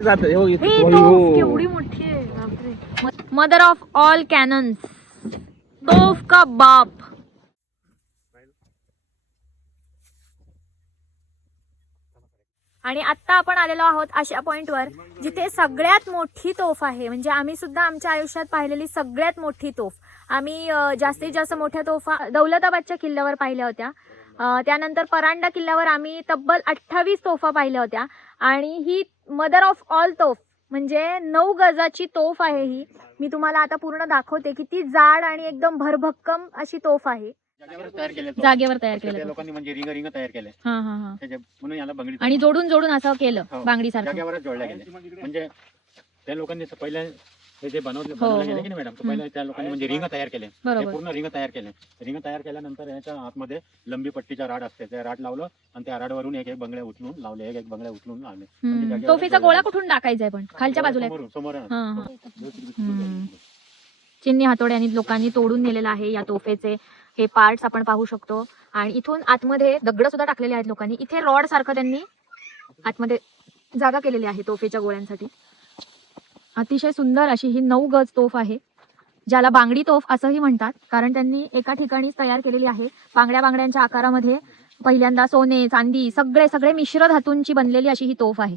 केवढी मोठी आहे बापरे. मदर ऑफ ऑल कॅनन्स, तोफ का बाप. आणि आता आपण आलेलो आहोत अशा पॉइंटवर जिथे सगळ्यात मोठी तोफ आहे. म्हणजे आम्ही सुद्धा आमच्या आयुष्यात पाहिलेली सगळ्यात मोठी तोफ. आम्ही जास्तीत जास्त मोठ्या तोफा दौलताबादच्या किल्ल्यावर पाहिल्या होत्या. त्यानंतर परांडा किल्ल्यावर आम्ही तब्बल 28 तोफा पाहिल्या होत्या. आणि ही मदर ऑफ ऑल तोफ म्हणजे 9 गजाची तोफ आहे ही. मी तुम्हाला आता पूर्ण दाखवते. किती जाड आणि एकदम भरभक्कम अशी तोफ आहे. जागेवर तयार केलं लोकांनी, म्हणजे रिंग तयार केले म्हणून याला बंगडी. आणि जोडून जोडून असं केलं बांगडी सारखं. जागेवरच जोडल्या गेले. म्हणजे त्या लोकांनी पहिले हे जे बनवले गेले की नाही मॅडम, पहिले त्या लोकांनी म्हणजे रिंग तयार केले. पूर्ण रिंग तयार केले. रिंग तयार केल्यानंतर याच्या आतमध्ये लंबी पट्टीचा राड असते. त्या राड लावलं आणि त्या राडवरून एक एक बंगड्या उचलून लावले. एक एक बंगड्या उचलून लावले. तोफेचा गोळा कुठून टाकायचा आहे पण खालच्या बाजूला समोर चिन्नी हातोड्यांनी लोकांनी तोडून नेलेला आहे या तोफेचे हे पार्ट्स आपण पाहू शकतो. आणि इथून आतमध्ये दगड सुद्धा टाकलेले आहेत लोकांनी. इथे रॉड सारखं त्यांनी आतमध्ये जागा केलेली आहे तोफेच्या गोळ्यांसाठी. अतिशय सुंदर अशी ही 9 गज तोफ आहे, ज्याला बांगडी तोफ असंही म्हणतात. कारण त्यांनी एका ठिकाणीच तयार केलेली आहे. बांगड्यांच्या आकारामध्ये पहिल्यांदा सोने चांदी सगळे मिश्र धातूंची बनलेली अशी ही तोफ आहे.